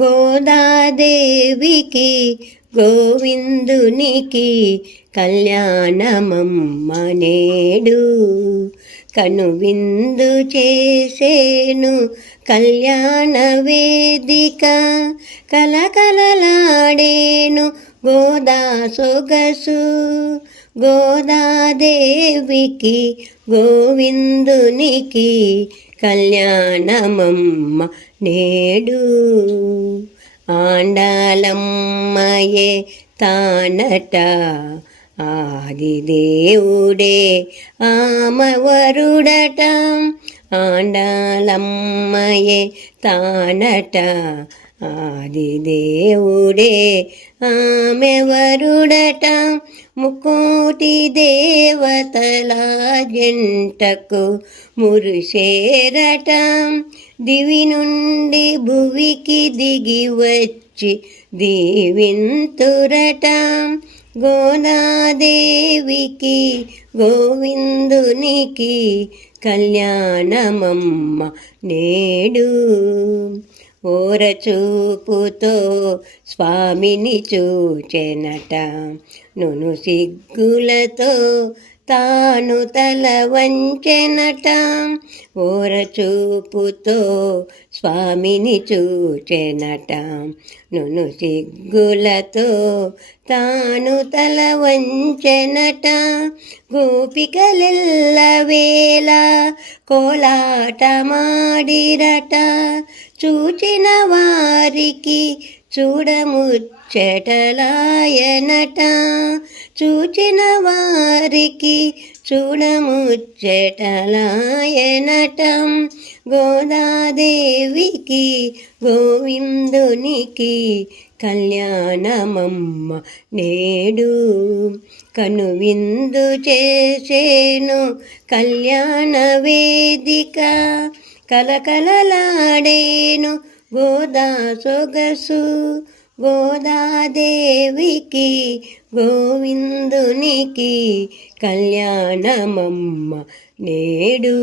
గోదాదేవికి గోవిందునికి కళ్యాణమమ్మ నేడు. కనువిందు చేసేను కళ్యాణ వేదిక, కలకలలాడేను గోదా సొగసు. గోదాదేవికి గోవిందునికి కళ్యాణమమ్మ నేడు. ఆండాలమ్మయే తానట ఆదిదేవుడే ఆమవరుడట. ఆండాలమ్మయే తానట ఆదిదేవుడే ఆమెవరుడట. ముకోటి దేవతల జంటకు మురిసేరట. దివి నుండి భువికి దిగి వచ్చి దీవింతురట. గోదాదేవికి గోవిందునికి కళ్యాణమమ్మ నేడు. ఓరచూపుతో స్వామిని చూచెనట, నును సిగ్గులతో తాను తల వంచెనట. ఓరచూపుతో స్వామిని చూచెనట, నును సిగ్గులతో తాను తల వంచెనట. గోపికలెల్లవేళ కోలాటమాడిరట, చూచిన వారికి చూడముచ్చటలాయనట. చూచిన వారికి చూడముచ్చటలాయనట. గోదాదేవికి గోవిందునికి కళ్యాణమమ్మ నేడు. కనువిందు చేసేను కళ్యాణ వేదిక, కలకలలాడేను గోదా సొగసు. గోదాదేవికి గోవిందునికి కళ్యాణమమ్మ నేడు.